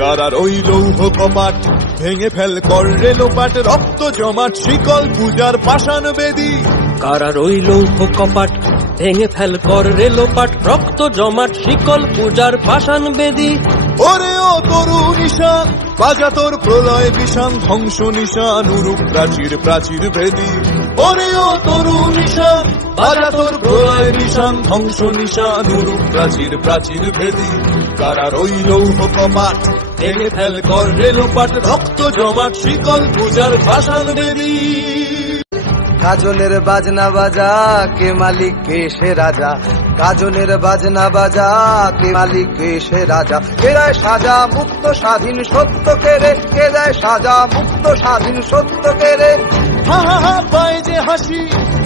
কারার ওই লৌহ কপাট ভেঙে ফেল কর রেলোপাট, রক্ত জমাট শিকল পূজার পাষাণ বেদী। কারার ওই লৌহ কপাট ভেঙে ফেল কর রেলোপাট, রক্ত জমাট শিকল পূজার পাষাণ বেদী। ওরে ও তরু নিশান বাজা তোর প্রলয় বিষান, ধ্বংস নিশান উরূপ প্রাচীর প্রাচীর ভেদী। ওরে ও তরু নিশান বাজা তোর প্রলয় বিষান, ধ্বংস নিশান উরূপ প্রাচীর প্রাচীর ভেদী। কারার ওই লৌহ কপাট ভেঙে ফেল কর রেলোপাট, রক্ত জমাট শিকল পূজার পাষাণ বেদী। কাজলের বাজনা বাজা, কে মালিক কে সে রাজা। কাজলের বাজনা বাজা, কে মালিক কে সে রাজা। কে দেয় সাজা মুক্ত স্বাধীন সত্য কেড়ে, কে দেয় সাজা মুক্ত স্বাধীন সত্য কেড়ে। হা হা হা পায় যে হাসি,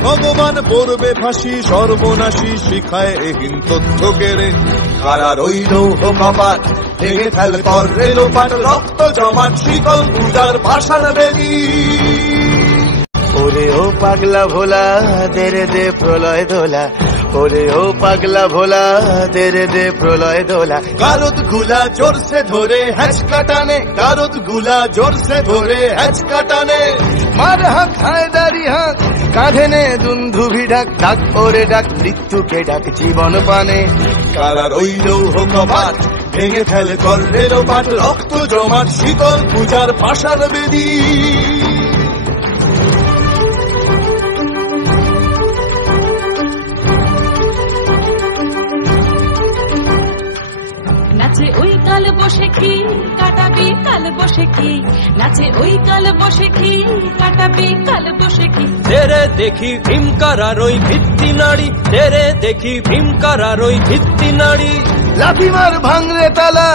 ভগবান পড়বে ফাঁসি, সর্বনাশী শিখায় এহীন তথ্য কেড়ে। কারার ওই লৌহ কপাট ভেঙে ফেল কর রেলোপাট, রক্ত জমাট শিকল পূজার পাষাণ বেদী। ওরে ও পাগলা ভোলা তেরে দে প্রলয় দোলা, ওরে ও পাগলা ভোলা তেরে দে প্রলয় দোলা। কারত গুলা জোরসে ধরে হ্যাচ কাটানে, কারত গুলা জোরসে ধরে হ্যাচ কাটানে। মার হাক হায়দারি হাক, কাঁধে নে দুন্ধুভি ডাক, ডাক ওরে ডাক মৃত্যুকে ডাক জীবন পানে। কারার ওই লৌহ কপাট ভেঙে ফেল কর রেলোপাট, রক্ত জমাট শিকল পূজার পাষাণ বেদী। নাচে ওই কাল বসে কি কাটাবি কাল বসে কি, নাচে ওই কাল বসে কি কাটাবি কাল বসে কি। তেরে দেখি ভীমকারার ওই ভিত্তি নাড়ি, তেরে দেখি ভীমকারার ওই ভিত্তি নাড়ি। লাথি মার ভাঙরে তালা,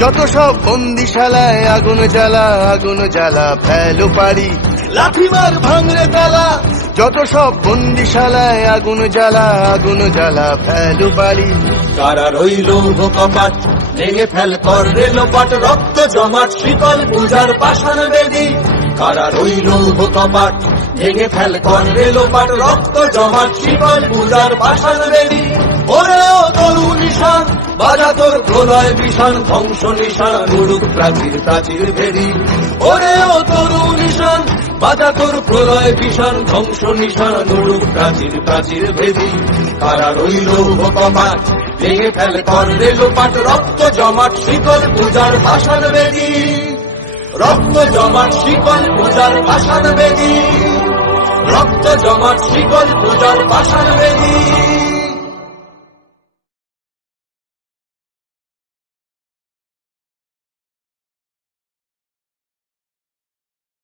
যত সব বন্দিশালায় আগুন জ্বালা, আগুন জ্বালা ফেলো পারি। লাথি মার ভাঙরে তালা, যত সব বন্দিশালায় আগুন জ্বালা, আগুন জ্বালা ফেলো পারি। কারার ওই লৌহ কপাট ভেঙে ফেল কর রেলোপাট, রক্ত জমাট শিকল পূজার পাষাণ বেদী। কারার ওই লৌহ কপাট ভেঙে ফেল কর রেলোপাট, রক্ত জমাট শিকল পূজার পাষাণ বেদী। ওরে ও তরু নিশান বাজা তোর প্রলয় বিষান, ধ্বংস নিশান উড়ুক প্রাচীর প্রাচীর ভেদী। ওরে ও তরু নিশান বাজা তোর প্রলয় বিষান, ধ্বংস নিশান উড়ুক প্রাচীর প্রাচীর ভেদী। কারার ওই লৌহ কপাট ভেঙে ফেল কর রেলোপাট, রক্ত জমাট শিকল পূজার পাষাণ বেদী। রক্ত জমাট শিকল পূজার পাষাণ বেদী, রক্ত জমাট শিকল পূজার পাষাণ বেদী।